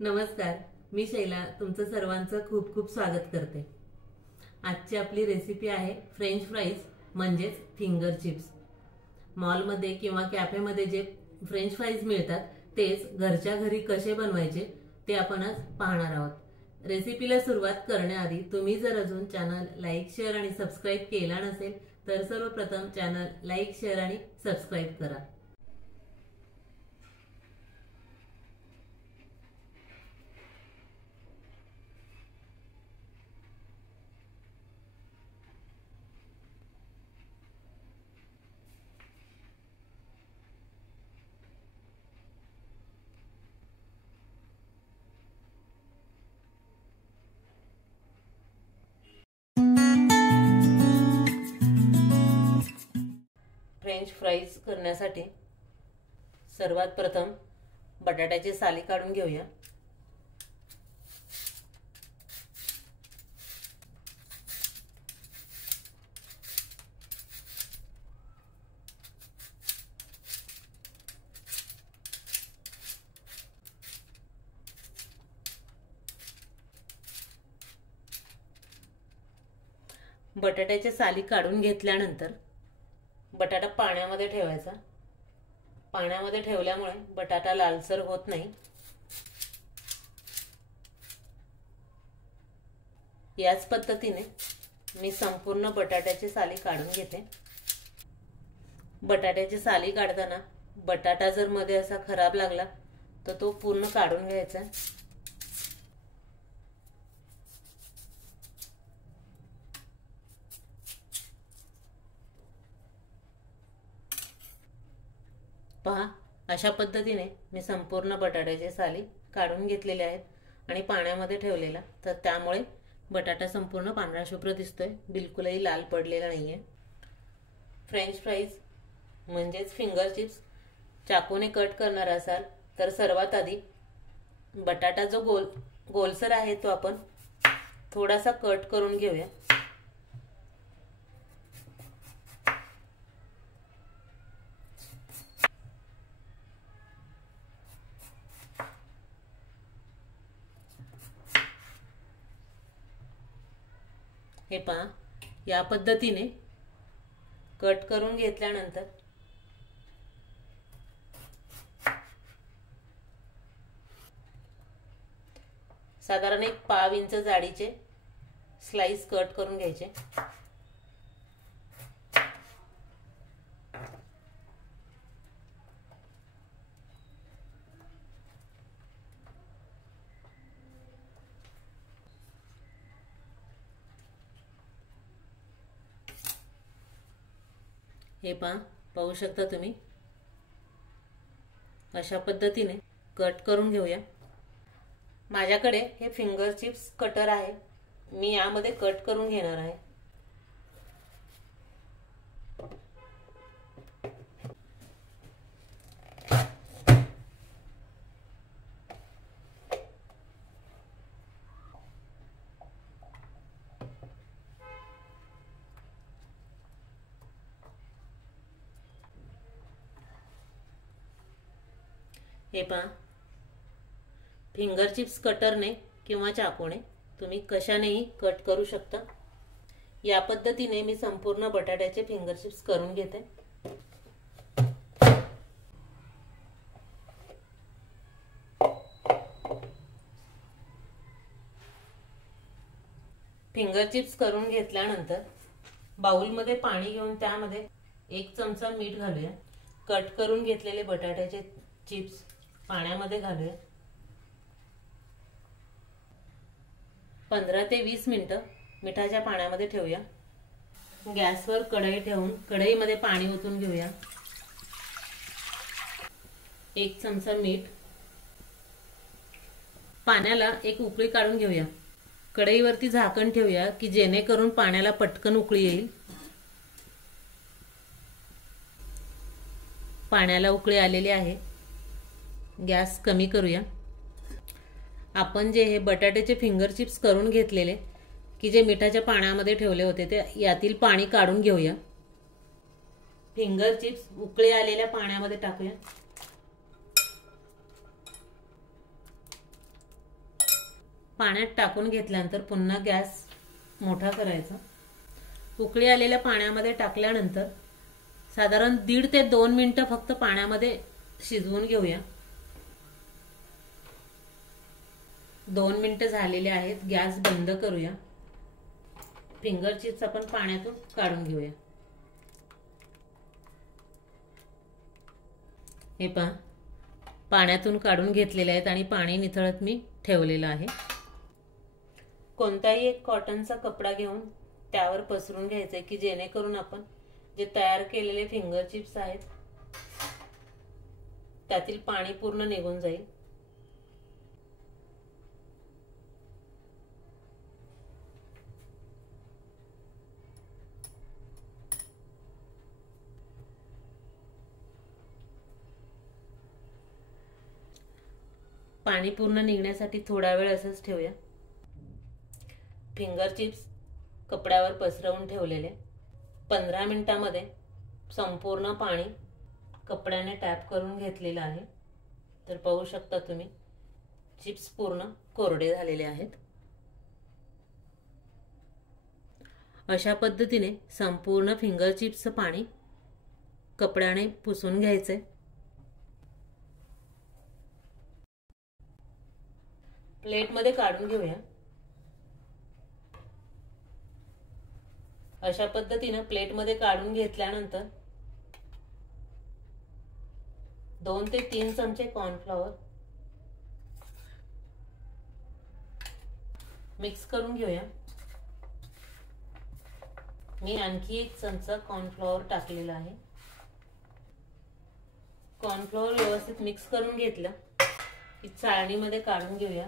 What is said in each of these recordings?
नमस्कार, मी शैला तुमचं सर्वांचं खूप खूप स्वागत करते। आजची आपली रेसिपी आहे फ्रेंच फ्राईज म्हणजेच फिंगर चिप्स। मॉलमध्ये किंवा कॅफेमध्ये जे फ्रेंच फ्राईज मिळतात तेच घरच्या घरी कसे बनवायचे ते आपण आज पाहणार आहोत। रेसिपीला सुरुवात करण्याआधी तुम्ही जर अजून चॅनल लाईक, शेअर आणि सबस्क्राइब केला नसेल तर सर्वप्रथम चॅनल लाईक, शेअर आणि सबस्क्राइब करा। फ्रेंच फ्राईज करण्यासाठी सर्वात प्रथम बटाट्याची साली काढून घेऊया। बटाट्याची साली काढून घेतल्यानंतर बटाटा पाण्यामध्ये ठेवायचा। पाण्यामध्ये ठेवल्यामुळे बटाटा लालसर होत नाही। याच पद्धतीने मी संपूर्ण बटाट्याची साली काढून घेते। बटाट्याची साली काढताना बटाटा जर मध्ये असा खराब लागला तर तो पूर्ण काढून घ्यायचा। पहा, अशा पद्धतीने मी संपूर्ण बटाट्याची साली काढून घेतलेले आहेत आणि पाण्यामध्ये ठेवलेला, तर त्यामुळे बटाटा संपूर्ण पांढरा शुभ्र दिसतोय, बिलकुलही लाल पडलेला नाहीये। फ्रेंच फ्राईज म्हणजेच फिंगर चिप्स चाकूने कट करणार असाल तर सर्वात आधी बटाटा जो गोलसर आहे तो आपण थोडासा कट करून घेऊया। हे पहा, या पद्धतीने कट करून घेतल्यानंतर साधारण एक पाव इंच जाडीचे स्लाइस कट करून घ्यायचे। हे पाहू शकता तुम्ही, अशा पद्धतीने कट करून घेऊया। माझ्याकडे हे फिंगर चिप्स कटर आहे, मी यामध्ये कट करून घेणार आहे। हे पहा, फिंगर चिप्स कटरने किंवा चाकूने तुम्ही कशानेही कट करू शकता। या पद्धतीने मी संपूर्ण बटाट्याचे फिंगर चिप्स करून घेते। फिंगर चिप्स करून घेतल्यानंतर बाउलमध्ये पाणी घेऊन त्यामध्ये 1 चमचा मीठ घालूया। कट करून घेतलेले बटाट्याचे चिप्स पाण्यामध्ये घालूया। 15 ते 20 मिनिटं मिठाच्या पाण्यामध्ये ठेवूया। गॅसवर कढई ठेवून कढईमध्ये पाणी ओतून घेऊया। 1 चमचा मीठ, पाण्याला एक उकळी काढून घेऊया। कढईवरती झाकण ठेवूया की जेणेकरून पाण्याला पटकन उकळी येईल। पाण्याला उकळी आलेली आहे, गॅस कमी करूया। आपण जे हे बटाट्याचे फिंगर चिप्स करून घेतलेले की जे मिठाच्या पाण्यामध्ये ठेवले होते ते यातील पाणी काढून घेऊया। फिंगर चिप्स उकळी आलेल्या पाण्यामध्ये टाकूया। पाण्यात टाकून घेतल्यानंतर पुन्हा गॅस मोठा करायचा. उकळी आलेल्या पाण्यामध्ये टाकल्यानंतर साधारण 1.5 ते 2 मिनिटं फक्त पाण्यामध्ये शिजवून घेऊया. 2 मिनिटं झालेले आहेत. गॅस बंद करूया. फिंगर चिप्स आपण पाण्यातून काढून घेऊया. हे पहा, पाण्यातून काढून घेतलेले आहेत आणि पाणी निथळत मी ठेवलेलं आहे. कोणताही एक कॉटनचा कपडा घेऊन त्यावर पसरून घ्यायचंय की जेणेकरून आपण जे तयार केलेले फिंगर चिप्स आहेत त्यातील पाणी पूर्ण निघून जाईल. पाणी पूर्ण निघण्यासाठी थोडा वेळ असंच ठेवूया. फिंगर चिप्स कपड्यावर पसरवून ठेवलेले 15 मिनिटांमध्ये संपूर्ण पाणी कपड्याने टॅप करून घेतलेलं आहे. तर पाहू शकता तुम्ही चिप्स पूर्ण कोरडे झालेले आहेत. अशा पद्धतीने संपूर्ण फिंगर चिप्सचं पाणी कपड्याने पुसून घ्यायचंय. प्लेटमध्ये काढून घेऊया. अशा पद्धतीने प्लेटमध्ये काढून घेतल्यानंतर 2 ते 3 चमचे कॉर्नफ्लॉवर मिक्स करून घेऊया. मी आणखी 1 चमचा कॉर्नफ्लॉवर टाकलेला आहे. कॉर्नफ्लॉवर व्यवस्थित मिक्स करून घेतलं की चाळणीमध्ये काढून घेऊया.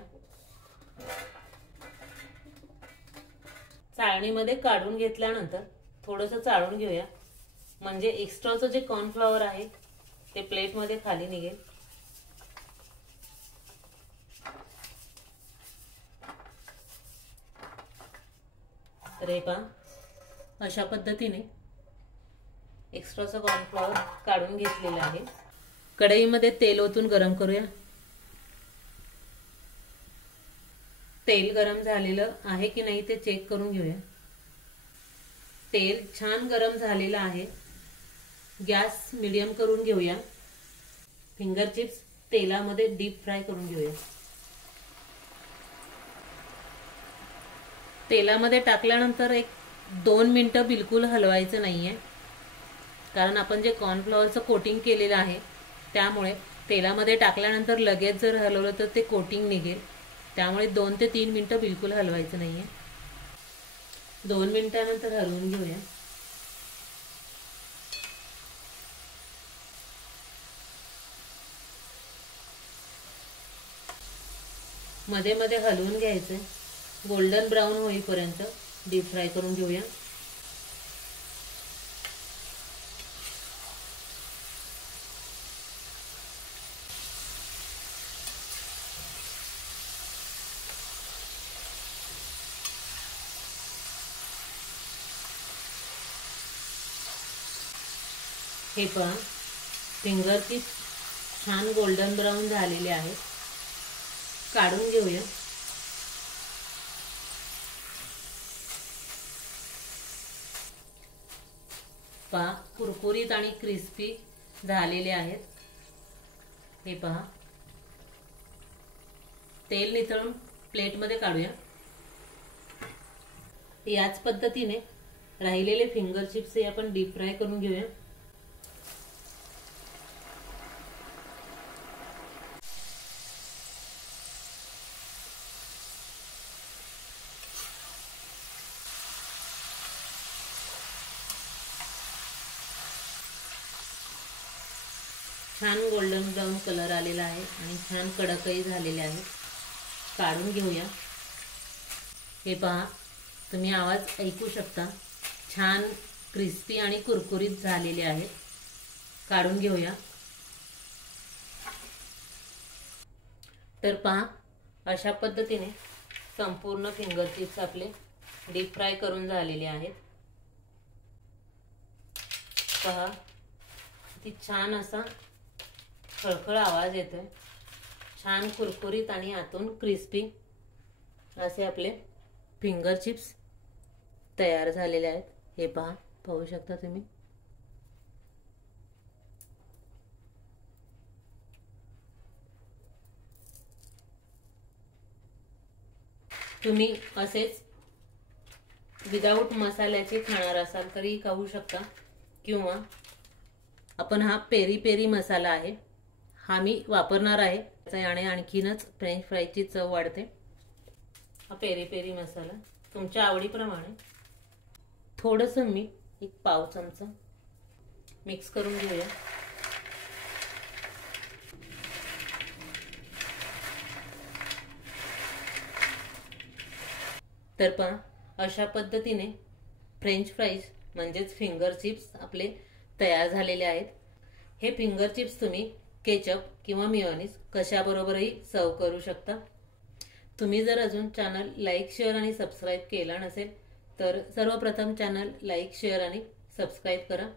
चाळणीमध्ये काढून घेतल्यानंतर थोडंसं चाळून घेऊया म्हणजे एक्स्ट्राचं जे कॉर्नफ्लॉवर आहे ते प्लेटमध्ये खाली निघेल. तर हे पहा, अशा पद्धतीने एक्स्ट्राचं कॉर्नफ्लॉवर काढून घेतलेलं आहे. कढईमध्ये तेल ओतून गरम करूया. तेल गरम झालेलं आहे की नाही ते चेक करून घेऊया. तेल छान गरम झालेलं आहे. गॅस मीडियम करून घेऊया. फिंगर चिप्स तेलामध्ये डीप फ्राय करून घेऊया. तेलामध्ये टाकल्यानंतर 1-2 मिनिटं बिलकुल हलवायचं नाहीये, कारण आपण जे कॉर्नफ्लॉवरचं कोटिंग केलेलं आहे त्यामुळे तेलामध्ये टाकल्यानंतर लगेच जर हलवलं तर ते कोटिंग निघेल. त्यामुळे 2 ते 3 मिनिटं बिलकुल हलवायचं नाहीये. 2 मिनिटांनंतर हलवून घेऊया. मध्ये मध्ये हलवून घ्यायचंय. गोल्डन ब्राऊन होईपर्यंत डीप फ्राय करून घेऊया. हे पहा, फिंगर चिप्स छान गोल्डन ब्राऊन झालेले आहेत. काढून घेऊया. पहा, कुरकुरीत आणि क्रिस्पी झालेले आहेत. हे पहा, तेल निथळून प्लेटमध्ये काढूया. याच पद्धतीने राहिलेले फिंगर चिप्स हे आपण डीप फ्राय करून घेऊया. छान गोल्डन ब्राऊन कलर आलेला आहे आणि छान कडकही झालेले आहेत. काढून घेऊया. हे पहा, तुम्ही आवाज ऐकू शकता. छान क्रिस्पी आणि कुरकुरीत झालेले आहेत. काढून घेऊया. तर पहा, अशा पद्धतीने संपूर्ण फिंगर चिप्स आपले डीप फ्राय करून झालेले आहेत. पहा, किती छान असा खळखळ आवाज येतोय. छान कुरकुरीत आणि आतून क्रिस्पी असे आपले फिंगर चिप्स तयार झालेले आहेत. हे पाहू शकता तुम्ही. तुम्ही असेच विदाऊट मसाल्याचे खाणार असाल तरी खाऊ शकता, किंवा आपण हा पेरी पेरी मसाला आहे हा मी वापरणार आहे आणि आणखीनच फ्रेंच फ्राईजची चव वाढते. हा पेरी पेरी मसाला तुमच्या आवडीप्रमाणे थोडंसं मी एक पाव चमचा मिक्स करून घेऊया. तर पहा, अशा पद्धतीने फ्रेंच फ्राईज म्हणजेच फिंगर चिप्स आपले तयार झालेले आहेत. हे फिंगर चिप्स तुम्ही केचप किंवा मेयोनीज कशाबरोबरही सर्व करू शकता. तुम्ही जर अजून चॅनल लाईक, शेअर आणि सबस्क्राईब केला नसेल तर सर्वप्रथम चॅनल लाईक, शेअर आणि सबस्क्राईब करा.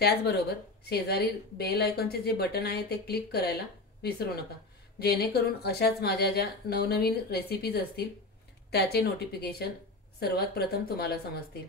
त्याचबरोबर शेजारी बेल आयकॉनचे जे बटन आहे ते क्लिक करायला विसरू नका, जेणेकरून अशाच माझ्या ज्या नवनवीन रेसिपीज असतील त्याचे नोटिफिकेशन सर्वात प्रथम तुम्हाला समजतील.